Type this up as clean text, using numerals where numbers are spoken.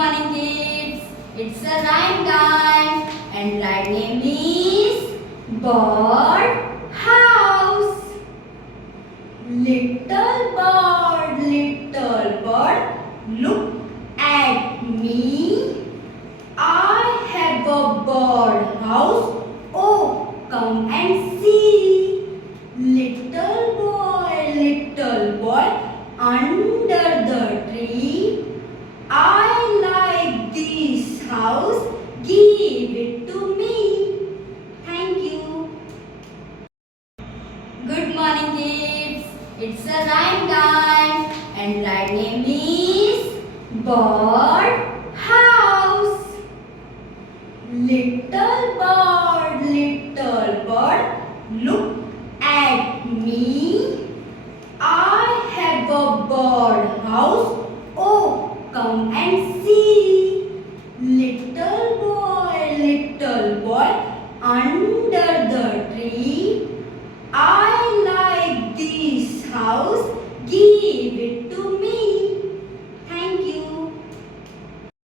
morning kids. It's a rhyme time and rhyme name is bird house. Little bird, look at me. I have a bird house. Oh, come and see. Little boy, under the tree. I like this house. Give it to me. Thank you. Good morning, kids. It's a rhyme time and rhyme name is bird house. Little bird, look at me. I have a bird house. Oh, come and see. Little boy, under the tree. I like this house. Give it to me.